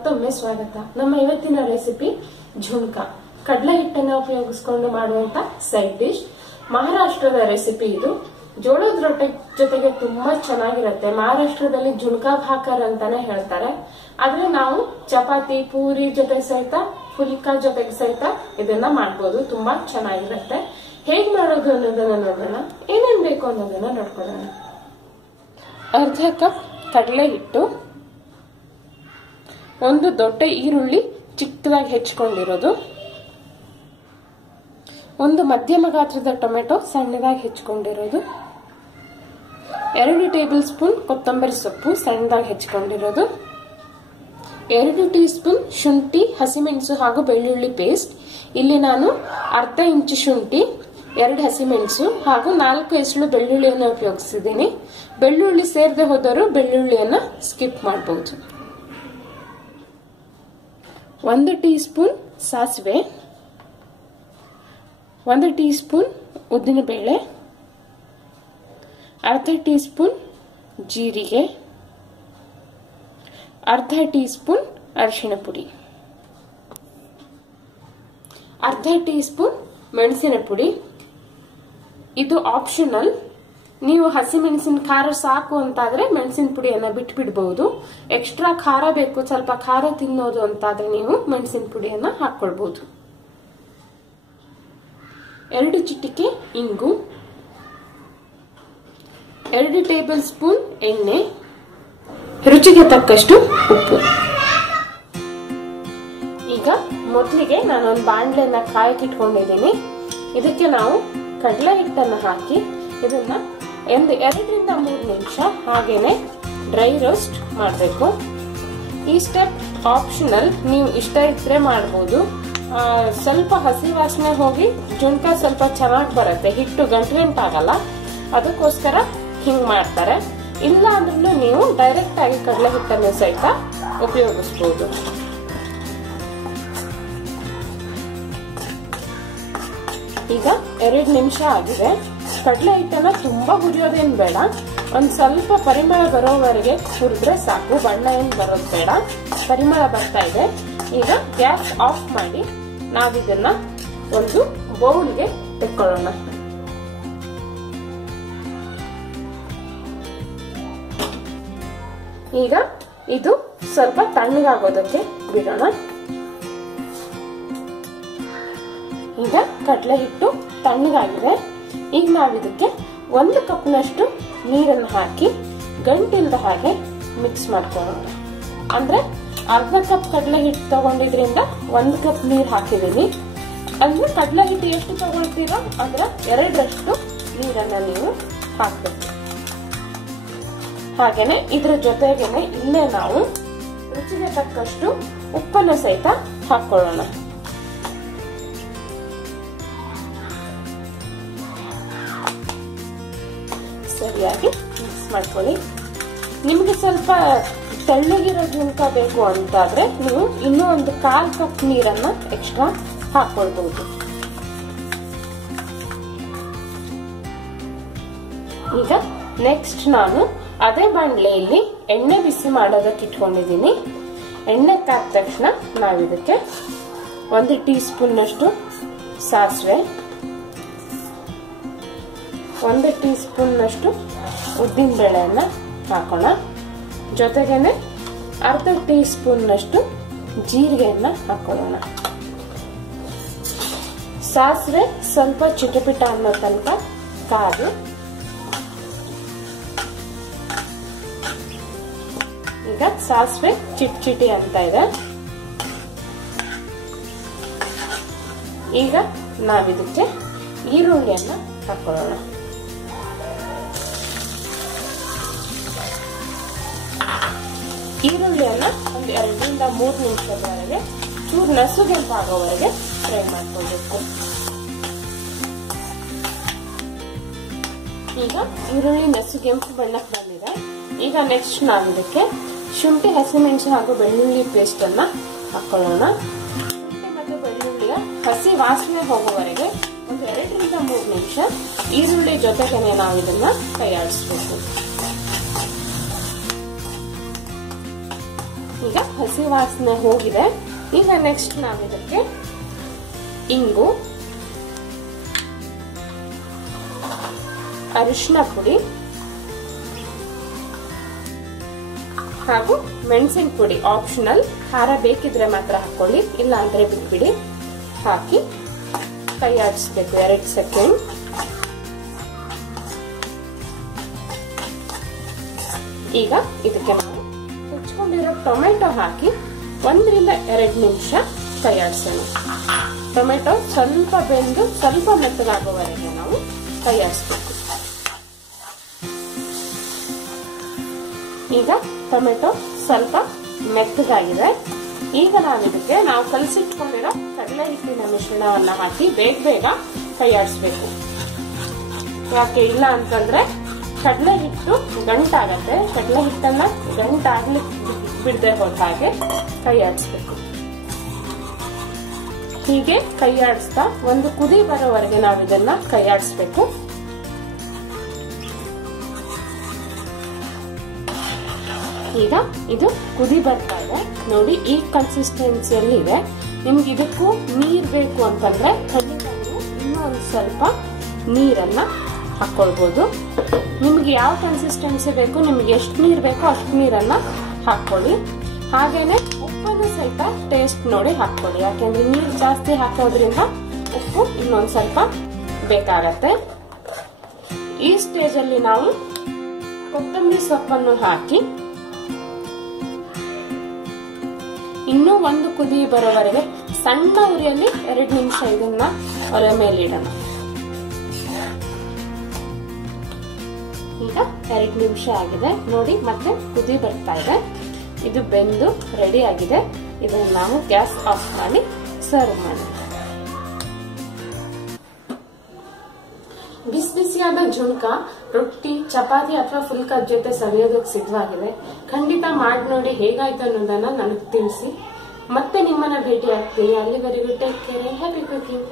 ಮತ್ತೊಮ್ಮೆ ಸ್ವಾಗತ. ನಮ್ಮ ಇವತ್ತಿನ ರೆಸಿಪಿ ಝುಣ್ಕಾ. ಕಡಲೆ ಹಿಟ್ಟನ್ನು ಉಪಯೋಗಿಸಿಕೊಂಡು ಮಾಡುವಂತ ಸೈಡ್ ಡಿಶ್. ಮಹಾರಾಷ್ಟ್ರದ ರೆಸಿಪಿ ಇದು. ಜೋಳದ ರೊಟ್ಟೆ ಜೊತೆಗೆ ತುಂಬಾ ಚೆನ್ನಾಗಿರುತ್ತೆ. ಮಹಾರಾಷ್ಟ್ರದಲ್ಲಿ ಝುಣ್ಕಾ ಭಾಕರ್ ಅಂತಾನೆ ಹೇಳ್ತಾರೆ. ಆದ್ರೆ ನಾವು ಚಪಾತಿ, ಪೂರಿ ಜೊತೆ ಸಹಿತ, ಫುಲ್ಕಾ ಜೊತೆಗೆ ಸಹಿತ ಇದನ್ನ ಮಾಡಬಹುದು. ತುಂಬಾ ಚೆನ್ನಾಗಿರುತ್ತೆ. ಹೇಗ್ ಮಾಡೋದು ಅನ್ನೋದನ್ನ ನೋಡೋಣ. ಏನೇನ್ ಬೇಕು ಅನ್ನೋದನ್ನ ನೋಡ್ಕೊಳ್ಳೋಣ. ಅರ್ಧ ಕಪ್ ಕಡಲೆ ಹಿಟ್ಟು, ಒಂದು ದೊಡ್ಡ ಈರುಳ್ಳಿ ಚಿಕ್ಕದಾಗಿ ಹೆಚ್ಚಿಕೊಂಡಿರೋದು, ಒಂದು ಮಧ್ಯಮ ಗಾತ್ರದ ಟೊಮೆಟೊ ಸಣ್ಣದಾಗಿ ಹೆಚ್ಚಿಕೊಂಡಿರೋದು, 2 ಟೇಬಲ್ ಸ್ಪೂನ್ ಕೊತ್ತಂಬರಿ ಸೊಪ್ಪು ಸಣ್ಣದಾಗಿ ಹೆಚ್ಚಿಕೊಂಡಿರೋದು, 2 ಟೀ ಸ್ಪೂನ್ ಶುಂಠಿ, ಹಸಿಮೆಣಸು ಹಾಗೂ ಬೆಳ್ಳುಳ್ಳಿ ಪೇಸ್ಟ್. ಇಲ್ಲಿ ನಾನು ಅರ್ಧ ಇಂಚು ಶುಂಠಿ, 2 ಹಸಿಮೆಣಸು ಹಾಗೂ 4 ಎಸಳು ಬೆಳ್ಳುಳ್ಳಿಯನ್ನು ಉಪಯೋಗಿಸಿದ್ದೀನಿ. ಬೆಳ್ಳುಳ್ಳಿ ಸೇರದೆ ಹೋದರೂ ಬೆಳ್ಳುಳ್ಳಿಯನ್ನ ಸ್ಕಿಪ್ ಮಾಡಬಹುದು. 1 ಟೀ ಸ್ಪೂನ್ ಸಾಸಿವೆ, 1 ಟೀ ಸ್ಪೂನ್ ಉದ್ದಿನಬೇಳೆ, ಅರ್ಧ ಟೀ ಸ್ಪೂನ್ ಜೀರಿಗೆ, ಅರ್ಧ ಟೀ ಸ್ಪೂನ್ ಅರಿಶಿಣ ಪುಡಿ, ಅರ್ಧ ಟೀ ಸ್ಪೂನ್ ಮೆಣಸಿನ ಪುಡಿ. ಇದು ಆಪ್ಷನಲ್. ನೀವು ಹಸಿಮೆಣಸಿನ ಖಾರ ಸಾಕು ಅಂತಾದ್ರೆ ಮೆಣಸಿನ ಪುಡಿಯನ್ನ ಬಿಟ್ಬಿಡಬಹುದು. ಎಕ್ಸ್ಟ್ರಾ ಖಾರ ಬೇಕು, ಸ್ವಲ್ಪ ಖಾರ ತಿನ್ನೋದು ಅಂತಾದ್ರೆ ನೀವು ಮೆಣಸಿನ ಪುಡಿಯನ್ನ ಹಾಕೊಳ್ಬಹುದು. 2 ಚಿಟಿಕೆ ಇಂಗು, 2 ಟೇಬಲ್ ಸ್ಪೂನ್ ಎಣ್ಣೆ, ರುಚಿಗೆ ತಕ್ಕಷ್ಟು ಉಪ್ಪು. ಈಗ ಮೊದಲಿಗೆ ನಾನೊಂದು ಬಾಣಲೆಯನ್ನ ಕಾಯಕ್ಕೆ ಇಟ್ಕೊಂಡಿದ್ದೀನಿ. ಇದಕ್ಕೆ ನಾವು ಕಡಲೆ ಹಿಟ್ಟನ್ನು ಹಾಕಿ ಇದನ್ನ 2 ರಿಂದ 3 ನಿಮಿಷ ಹಾಗೇನೆ ಡ್ರೈ ರೋಸ್ಟ್ ಮಾಡಬೇಕು. ಈ ಸ್ಟೆಪ್ ಆಪ್ಷನಲ್. ನೀವು ಇಷ್ಟ ಇದ್ರೆ ಮಾಡಬಹುದು. ಸ್ವಲ್ಪ ಹಸಿ ವಾಸನೆ ಹೋಗಿ ಝುಣ್ಕಾ ಸ್ವಲ್ಪ ಚೆನ್ನಾಗಿ ಬರುತ್ತೆ. ಹಿಟ್ಟು ಗಂಟಾಗಲ್ಲ. ಅದಕ್ಕೋಸ್ಕರ ಹಿಂಗ್ ಮಾಡ್ತಾರೆ. ಇಲ್ಲ ಅಂದ್ರೂ ನೀವು ಡೈರೆಕ್ಟ್ ಆಗಿ ಕಡಲೆ ಹಿಟ್ಟನ್ನು ಸಹಿತ ಉಪಯೋಗಿಸಬಹುದು. ಈಗ 2 ನಿಮಿಷ ಆಗಿದೆ. ಕಡಲೆ ಹಿಟ್ಟನ್ನ ತುಂಬಾ ಹುರಿಯೋದೇನ್ ಬೇಡ. ಒಂದ್ ಸ್ವಲ್ಪ ಪರಿಮಳ ಬರೋವರೆಗೆ ಹುರಿದ್ರೆ ಸಾಕು. ಬಣ್ಣ ಏನ್ ಬರೋದು ಬೇಡ. ಪರಿಮಳ ಬರ್ತಾ ಇದೆ. ಈಗ ಗ್ಯಾಸ್ ಆಫ್ ಮಾಡಿ ನಾವಿದನ್ನ ಒಂದು ಬೌಲ್ಗೆ ತೆಕ್ಕೊಳ್ಳೋಣ. ಈಗ ಇದು ಸ್ವಲ್ಪ ತಣ್ಣಗಾಗೋದಕ್ಕೆ ಬಿಡೋಣ. ಈಗ ಕಡಲೆ ಹಿಟ್ಟು ತಣ್ಣಗಾಗಿದೆ. ಈಗ ನಾವಿದಕ್ಕೆ 1 ಕಪ್ನಷ್ಟು ನೀರನ್ನು ಹಾಕಿ ಗಂಟಿಲ್ದ ಹಾಗೆ ಮಿಕ್ಸ್ ಮಾಡ್ಕೊಳ್ಳೋಣ. ಅಂದ್ರೆ ಅರ್ಧ ಕಪ್ ಕಡಲೆ ಹಿಟ್ಟು ತಗೊಂಡಿದ್ರಿಂದ 1 ಕಪ್ ನೀರು ಹಾಕಿದೀನಿ. ಅಂದ್ರೆ ಕಡಲೆ ಹಿಟ್ಟು ಎಷ್ಟು ತಗೊಳ್ತೀರೋ ಅದರ 2ರಷ್ಟು ನೀರನ್ನ ನೀವು ಹಾಕ್ಬೇಕು. ಹಾಗೇನೆ ಇದ್ರ ಜೊತೆಗೇನೆ ಇಲ್ಲೇ ನಾವು ರುಚಿಗೆ ತಕ್ಕಷ್ಟು ಉಪ್ಪನ್ನು ಸಹಿತ ಹಾಕೊಳ್ಳೋಣ. ಸರಿಯಾಗಿ ಮಿಕ್ಸ್ ಮಾಡ್ಕೊಳ್ಳಿ. ನಿಮ್ಗೆ ಸ್ವಲ್ಪ ತೆಳ್ಳಗಿರೋ ಝುಣ್ಕಾ ಬೇಕು ಅಂತಾದ್ರೆ ನೀವು ಇನ್ನೂ ಒಂದು 1/4 ಕಪ್ ನೀರನ್ನ ಎಕ್ಸ್ಟ್ರಾ ಹಾಕೊಳ್ಬಹುದು. ಈಗ ನೆಕ್ಸ್ಟ್ ನಾನು ಅದೇ ಬಾಣಲೆಯಲ್ಲಿ ಎಣ್ಣೆ ಬಿಸಿ ಮಾಡೋದಕ್ಕೆ ಇಟ್ಕೊಂಡಿದ್ದೀನಿ. ಎಣ್ಣೆ ಕಾದ ತಕ್ಷಣ ನಾವಿದಕ್ಕೆ 1 ಟೀ ಸ್ಪೂನ್ ನಷ್ಟು ಸಾಸಿವೆ, 1 ಟೀ ಸ್ಪೂನ್ ನಷ್ಟು ಉದ್ದಿನ ಬೇಳೆಯನ್ನ ಹಾಕೋಣ. ಜೊತೆಗೇನೆ ಅರ್ಧ ಟೀ ಸ್ಪೂನ್ ನಷ್ಟು ಜೀರಿಗೆಯನ್ನ ಹಾಕೊಳ್ಳೋಣ. ಸಾಸಿವೆ ಸ್ವಲ್ಪ ಚಿಟಪಿಟ ಅನ್ನೋ ತನಕ ಕಾದು ಈಗ ಸಾಸಿವೆ ಚಿಟಿ ಅಂತ ಇದೆ. ಈಗ ನಾವಿದಕ್ಕೆ ಈರುಳ್ಳಿಯನ್ನ ಹಾಕೊಳ್ಳೋಣ. ಈರುಳ್ಳಿಯನ್ನ ಒಂದು 2 ರಿಂದ 3 ನಿಮಿಷದವರೆಗೆ ಚೂರು ನಸುಗೆಂಪಾಗೋವರೆಗೆ ಫ್ರೈ ಮಾಡ್ಕೊಳ್ಬೇಕು. ಈಗ ಈರುಳ್ಳಿ ನಸುಗೆಂಪು ಬಣ್ಣಕ್ಕೆ ಬಂದಿದೆ. ಈಗ ನೆಕ್ಸ್ಟ್ ನಾವಿದಕ್ಕೆ ಶುಂಠಿ, ಹಸಿಮೆಣಸು ಹಾಗೂ ಬೆಳ್ಳುಳ್ಳಿ ಪೇಸ್ಟ್ ಅನ್ನ ಹಾಕೊಳ್ಳೋಣ. ಶುಂಠಿ ಮತ್ತು ಬೆಳ್ಳುಳ್ಳಿಯ ಹಸಿ ವಾಸನೆ ಹೋಗುವವರೆಗೆ ಒಂದು 2 ರಿಂದ 3 ನಿಮಿಷ ಈರುಳ್ಳಿ ಜೊತೆಗೇನೆ ನಾವು ಇದನ್ನ ಕೈ ಆಡಿಸ್ಬೇಕು. ಈಗ ಹಸಿ ವಾಸನೆ ಹೋಗಿದೆ. ಈಗ ನೆಕ್ಸ್ಟ್ ನಾವು ಇದಕ್ಕೆ ಇಂಗು, ಅರಿಶಿನ ಪುಡಿ ಹಾಗೂ ಮೆಣಸಿನ ಪುಡಿ ಆಪ್ಷನಲ್, ಖಾರ ಬೇಕಿದ್ರೆ ಮಾತ್ರ ಹಾಕೊಳ್ಳಿ, ಇಲ್ಲ ಅಂದ್ರೆ ಬಿಟ್ಬಿಡಿ. ಹಾಕಿ ಕೈ ಆಡಿಸ್ಬೇಕು 2 ಸೆಕೆಂಡ್. ಈಗ ಇದಕ್ಕೆ ನಾವು ಹೆಚ್ಚಿಕೊಂಡಿರೋ ಟೊಮೆಟೊ ಹಾಕಿ 1 ರಿಂದ 2 ನಿಮಿಷ ಕೈ ಆಡಿಸೋಣ. ಟೊಮೆಟೊ ಸ್ವಲ್ಪ ಬೆಂದು ಸ್ವಲ್ಪ ಮೆತ್ತಗಾಗುವವರೆಗೆ ನಾವು ಕೈ ಆಡಿಸ್ಬೇಕು. ಈಗ ಟೊಮೆಟೊ ಸ್ವಲ್ಪ ಮೆತ್ತಗಾಗಿದೆ. ಈಗ ನಾವಿದಕ್ಕೆ ನಾವು ಕಲಸಿಟ್ಕೊಂಡಿರೋ ಕಡಲೆ ಹಿಟ್ಟಿನ ಮಿಶ್ರಣವನ್ನ ಹಾಕಿ ಬೇಗ ಕೈ ಆಡಿಸ್ಬೇಕು. ಯಾಕೆ ಇಲ್ಲ ಅಂತಂದ್ರೆ ಕಡಲೆ ಹಿಟ್ಟು ಗಂಟಾಗತ್ತೆ. ಕಡಲೆ ಹಿಟ್ಟನ್ನ ಗಂಟಾಗ್ಲಿಕ್ಕೆ ಬಿಡದೆ ಹೋದ ಹಾಗೆ ಕೈ ಆಡಿಸ್ಬೇಕು. ಹೀಗೆ ಕೈ ಆಡಿಸ್ತಾ ಒಂದು ಕುದಿ ಬರೋವರೆಗೆ ನಾವು ಇದನ್ನ ಕೈ ಆಡಿಸ್ಬೇಕು. ಈಗ ಇದು ಕುದಿ ಬರ್ತಾ ಇದೆ ನೋಡಿ, ಈ ಕನ್ಸಿಸ್ಟೆನ್ಸಿಯಲ್ಲಿ ಇದೆ. ನಿಮ್ಗೆ ಇದಕ್ಕೂ ನೀರ್ ಬೇಕು ಅಂತಂದ್ರೆ ಖಂಡಿತ ನೀವು ಇನ್ನೂ ಒಂದು ಸ್ವಲ್ಪ ನೀರನ್ನ ಹಾಕೊಳ್ಬಹುದು. ನಿಮ್ಗೆ ಯಾವ ಕನ್ಸಿಸ್ಟೆನ್ಸಿ ಬೇಕು, ನಿಮ್ಗೆ ಎಷ್ಟು ನೀರ್ ಬೇಕೋ ಅಷ್ಟು ನೀರನ್ನ ಹಾಕೊಳ್ಳಿ. ಹಾಗೇನೆ ಉಪ್ಪನ್ನು ಸಹಿತ ಟೇಸ್ಟ್ ನೋಡಿ ಹಾಕೊಳ್ಳಿ. ಯಾಕೆಂದ್ರೆ ನೀರು ಜಾಸ್ತಿ ಹಾಕೋದ್ರಿಂದ ಉಪ್ಪು ಇನ್ನೊಂದ್ ಸ್ವಲ್ಪ ಬೇಕಾಗತ್ತೆ. ಈ ಸ್ಟೇಜ್ ಅಲ್ಲಿ ನಾವು ಕೊತ್ತಂಬರಿ ಸೊಪ್ಪನ್ನು ಹಾಕಿ ಇನ್ನೂ ಒಂದು ಕುದಿ ಬರೋವರೆಗೆ ಸಣ್ಣ ಉರಿಯಲ್ಲಿ 2 ನಿಮಿಷ ಇದನ್ನ ಒಲೆ ಮೇಲೆ ಇಡೋಣ. ಈಗ 2 ನಿಮಿಷ ಆಗಿದೆ ನೋಡಿ, ಮತ್ತೆ ಕುದಿ ಬರ್ತಾ ಇದೆ. ಇದು ಬೆಂದು ರೆಡಿ ಆಗಿದೆ. ಇದನ್ನ ನಾವು ಗ್ಯಾಸ್ ಆಫ್ ಮಾಡಿ ಸರ್ವ್ ಮಾಡಿ. ಬಿಸಿ ಬಿಸಿಯಾದ ಜುಣ್ಕ ರೊಟ್ಟಿ, ಚಪಾತಿ ಅಥವಾ ಫುಲ್ಕಾ ಜೊತೆ ಸವಿಯೋದಕ್ಕೆ ಸಿದ್ಧವಾಗಿದೆ. ಖಂಡಿತ ಮಾಡಿ ನೋಡಿ ಹೇಗಾಯ್ತು ಅನ್ನೋದನ್ನ ನನಗೆ ತಿಳಿಸಿ. ಮತ್ತೆ ನಿಮ್ಮನ್ನ ಭೇಟಿ ಆಗ್ತೀನಿ. ಅಲ್ಲಿವರೆಗೂ ಟೇಕ್ ಕೇರ್, ಹ್ಯಾಪಿ ಕುಕಿಂಗ್.